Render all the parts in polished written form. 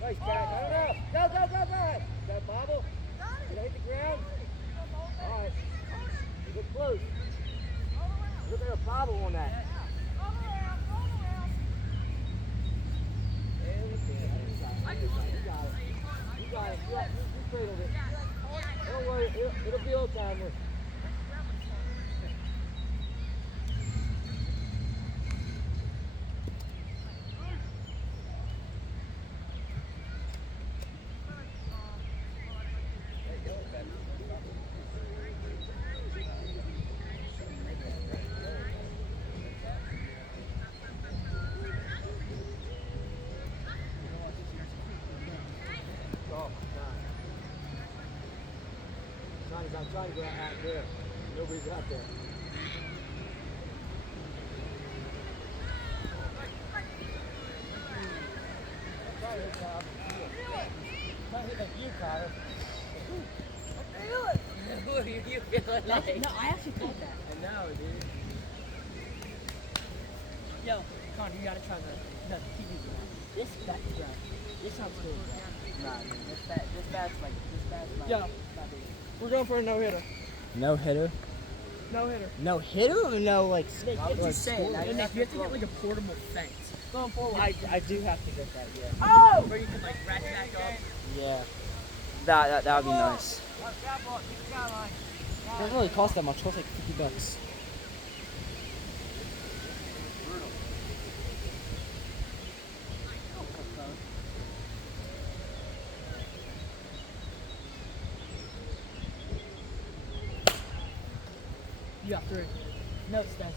Nice catch. I don't know. Go. Got a bobble? Did I hit the ground? All right. You get close. Look at a bobble on that. You got it. You cradled it. Don't worry. It'll be old timer. I'm trying to go out there. Nobody's out there. Trying to hit like you, Tyler. I feel it. You feel it like? No, I actually felt that. I know, dude. Yo, Connor, you gotta try the TV grab. This sounds good, bro. Nah, this bat's like. Yo, we're going for a no-hitter. No hitter? No hitter. No hitter or no like Nick, like you say it. score? Nick, you have to get like a portable fence. Going forward. I do have to get that, yeah. Oh! Where you can like ratchet back up. Yeah. That would be nice. It doesn't really cost that much. It costs like $50. You got 3. No, that's.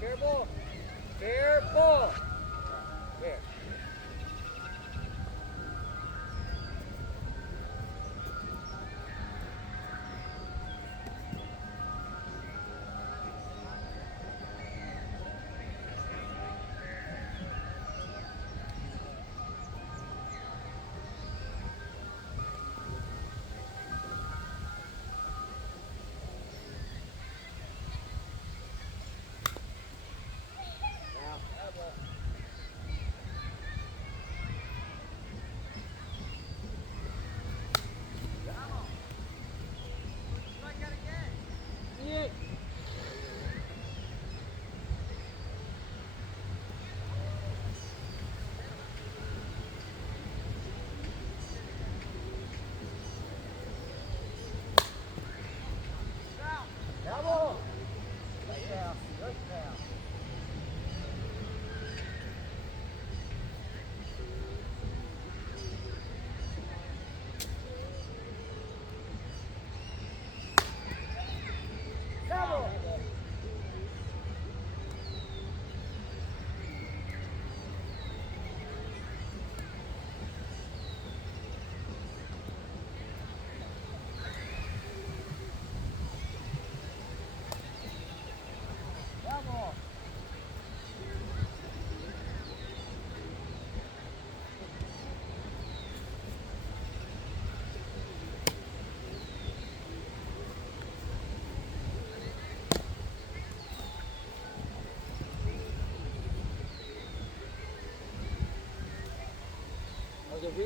Fair ball. Fair ball. Fair.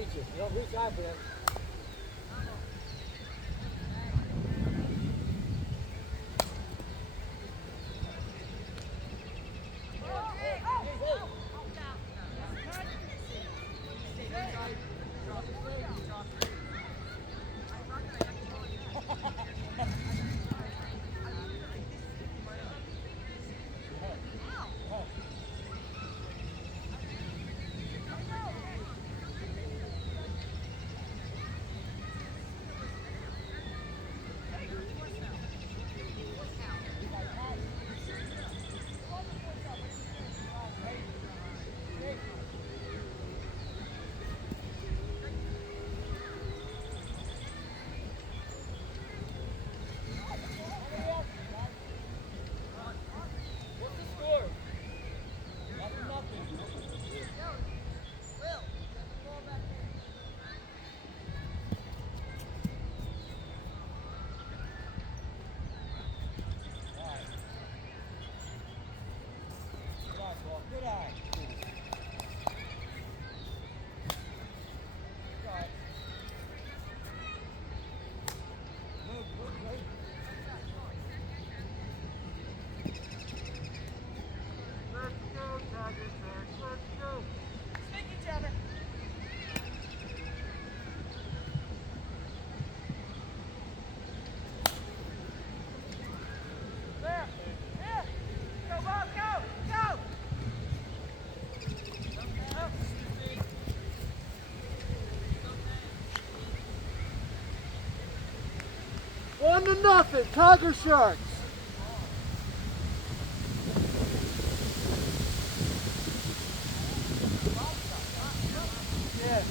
beat you. You don't lose time for them. One to nothing, Tiger Sharks. Yeah.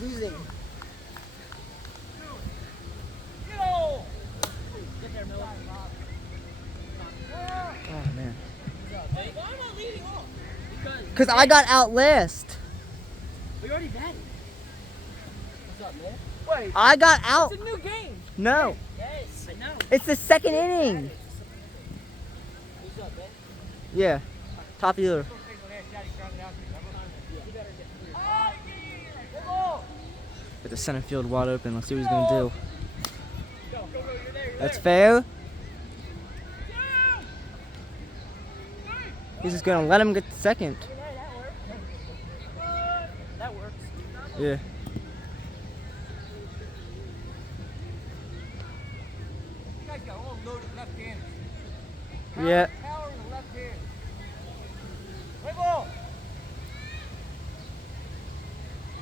Losing. Oh man. Because I got outlast. We already batted. What's up, man? Wait. I got out. It's a new game. No. Yes, I know. It's the second inning. What's up, man? Yeah. Top of the order. Get the center field wide open. Let's see what he's going to do. That's fair. He's just going to let him get the second. That works. Yeah. You guys got all loaded left-handers. Yeah. Power in the left hand. Play ball.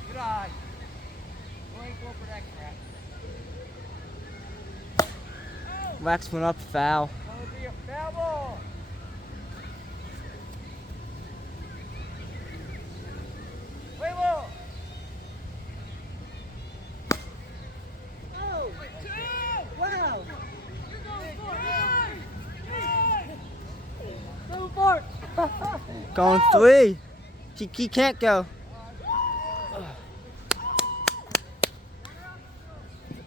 Good eye. Go ain't going for that crap. Wax went up, foul. Gonna be a foul ball. Play ball. Oh, wow. Go for it. Going three. He can't go.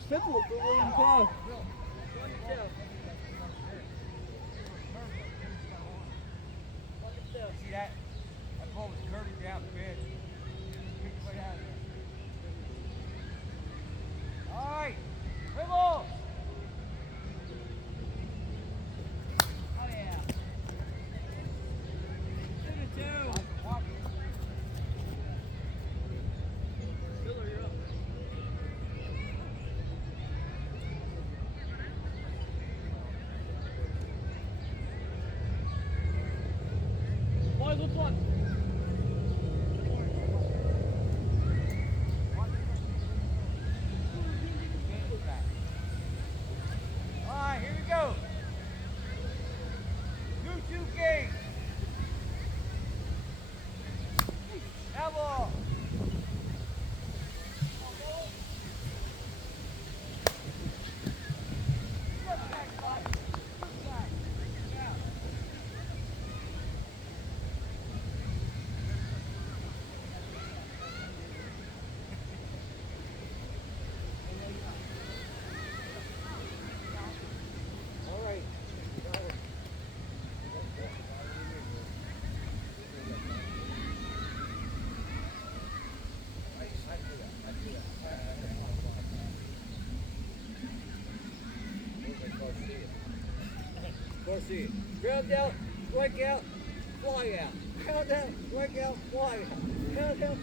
Simple for William Clark. See that? That ball was curving down the bench. Kick it right out of there. All right, dribble. Oh yeah. 2-2. Watch it. Miller, you're up. Boys, which one? All right, here we go. 2-2 game. Now ball. All right. Garcia, ground out, strike out, fly out. Ground out, strike out, fly out. Ground out.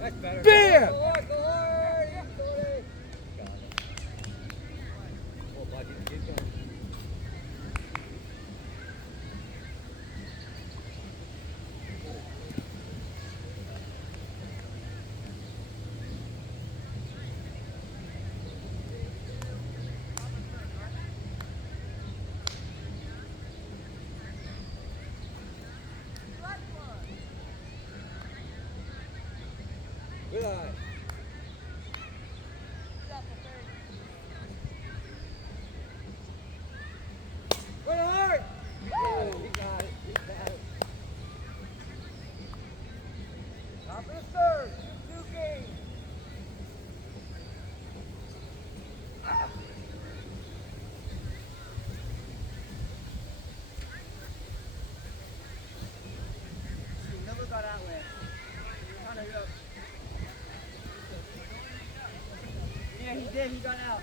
That's better. Bam! Go hard, go hard. Go hard. Got it. Oh, buddy, keep going. Good eye. Good hard. You got it. You got it. You got it. Top of the third. 2-2 game. Miller got out last. Hunter, you're up. Yeah, he did. He got out.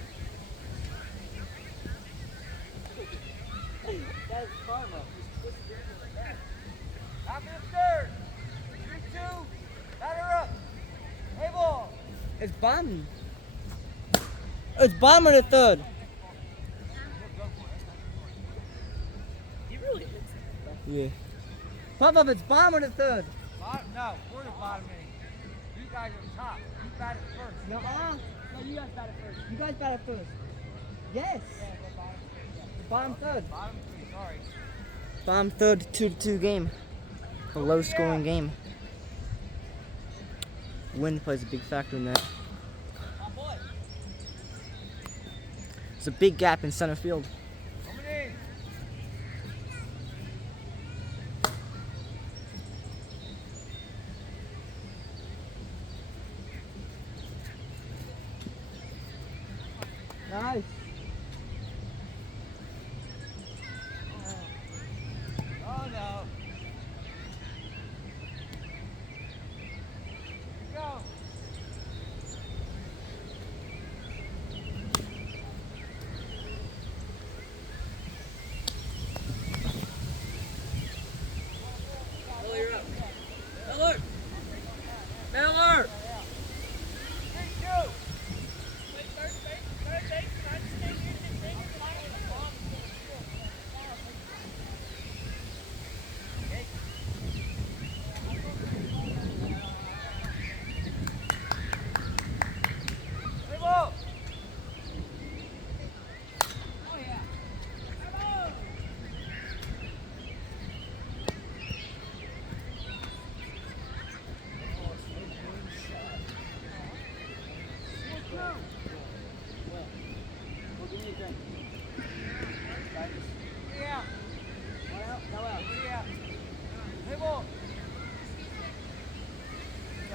That was karma. Top of the third. 3-2. Batter up. Hey, ball. It's bombing. It's bomber the third. He really hits it. Yeah. Pop up, it's bomber the third. No, we're the bottom inning. You guys are top. You batted first. No, no, you guys got it first. You guys batted first. Yes. Yeah, we're bottom. Yeah. Bomb third. Bottom three, sorry. Bomb third, 2-2 game. A low scoring game. Wind plays a big factor in that. Oh, boy. There's a big gap in center field. Coming in. Nice. Oh, no. Go. Miller, you're up. Miller! Miller! 3-2. Third base,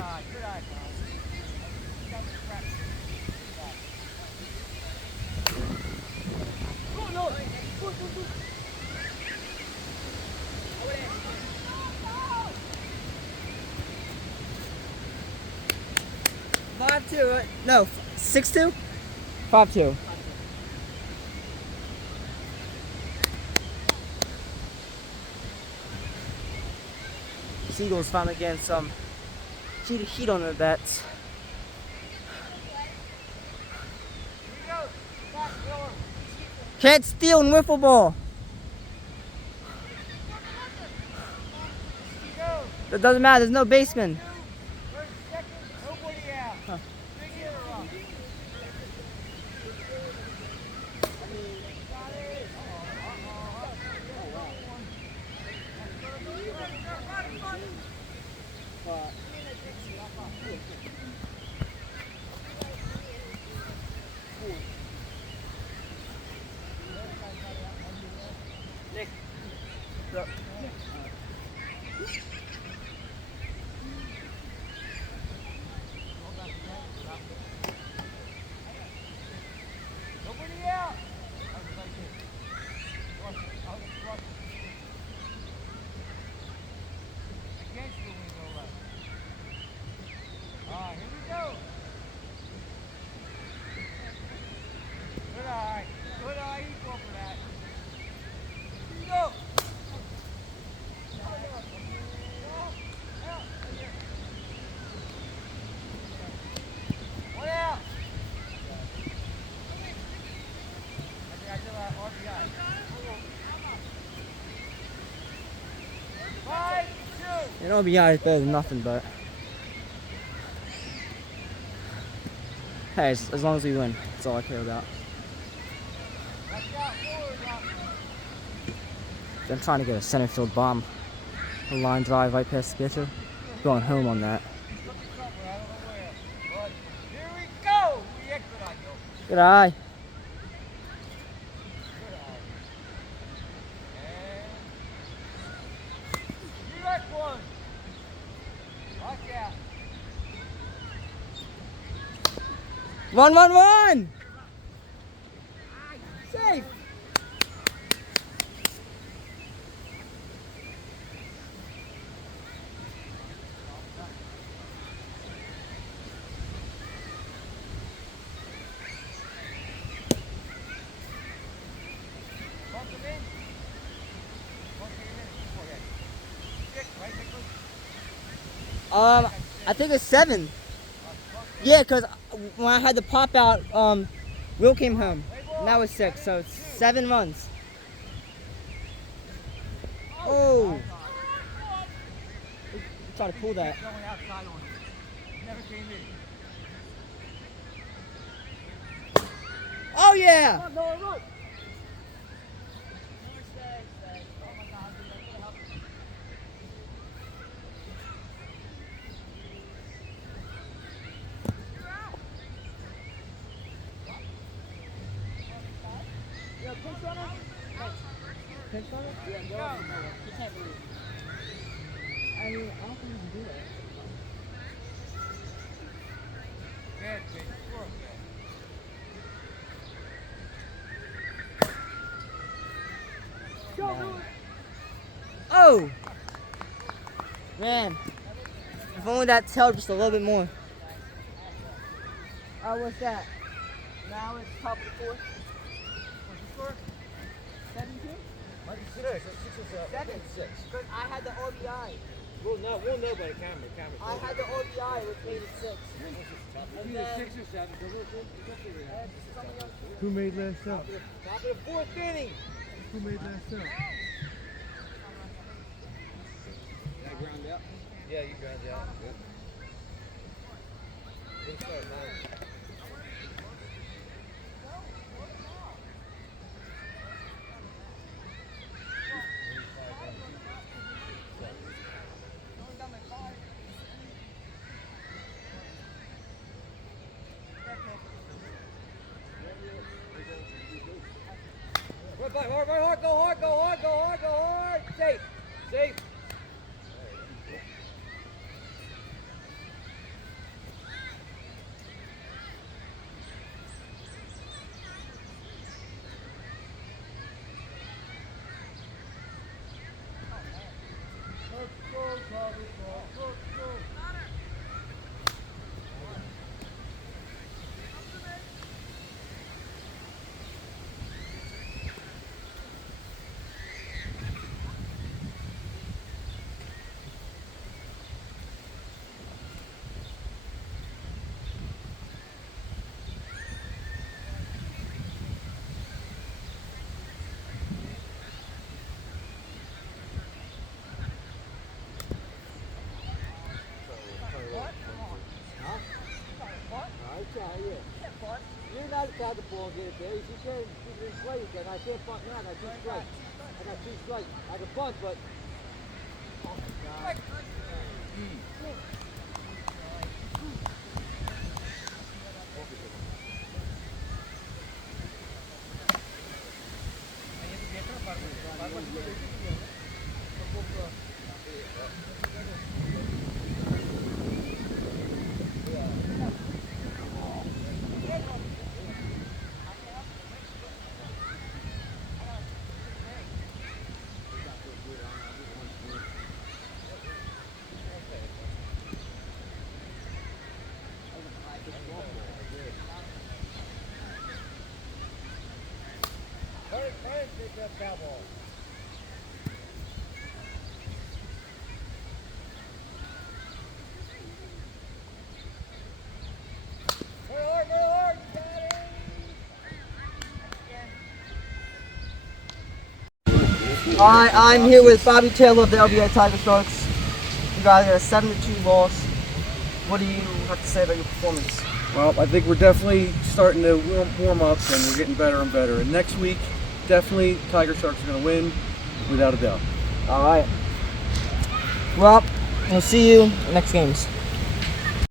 eye, good eye, Carl. Go, no! Go, go, go! 5-2. No, 6-2? 5-2. Seagulls finally getting some heat on their bets. Can't steal in wiffle ball. It doesn't matter, there's no baseman. Huh. Nick. Yep. Nobody out. Against the window left. Alright, here we go. Good eye. Good eye, equal for that. Here we go. One out. I still have RBI. 5-2. You know, BI is better than nothing, but hey, as long as we win, that's all I care about. Watch out, forward out. I'm trying to get a center field bomb. A line drive right past the pitcher. Going home on that. He's looking somewhere, I don't know where. But here we go. We expedite though. Good eye. Good eye. And you like one. Watch out. Run! Safe. Bump him in. Bump him in. Okay. 6, right, Nicholas? I think it's 7. Yeah, because when I had the pop out, Will came home. And that was 6, so it's 7 runs. Oh! Try to pull that. Going outside on him. Never came in. Oh yeah! Run, Noah, run. Yeah, pinch runner? Pinch runner? Yeah, go. He can't move. I mean, I don't think you can do that. Bad pitch. Sure, bad. Go, do it. Oh! Man. If only that tailed just a little bit more. Oh, what's that? Now it's top of the 4th. What's the score? 7-2? Might be 6. 7. 6. Because I had the RBI. We'll know by the camera. I had the RBI, which made it 6. And then, 6 or 7. something else. Who made last out? Top of the 4th inning. Who made last out? I ground out. Yeah, you ground out. Good. Good start, man. Hard, go hard. Safe. You're not allowed to ball and get it there. If you can, you can play it then. I can't bunt now. I got 2 strikes. I can bunt, but. Oh my God. Take that foul ball. Very hard, very hard. You got it. I'm here with Bobby Taylor of the LBA Tiger Sharks. You guys got a 7-2 loss. What do you have to say about your performance? Well, I think we're definitely starting to warm up and we're getting better and better. And next week, definitely Tiger Sharks are going to win, without a doubt. All right. Well, we'll see you next games.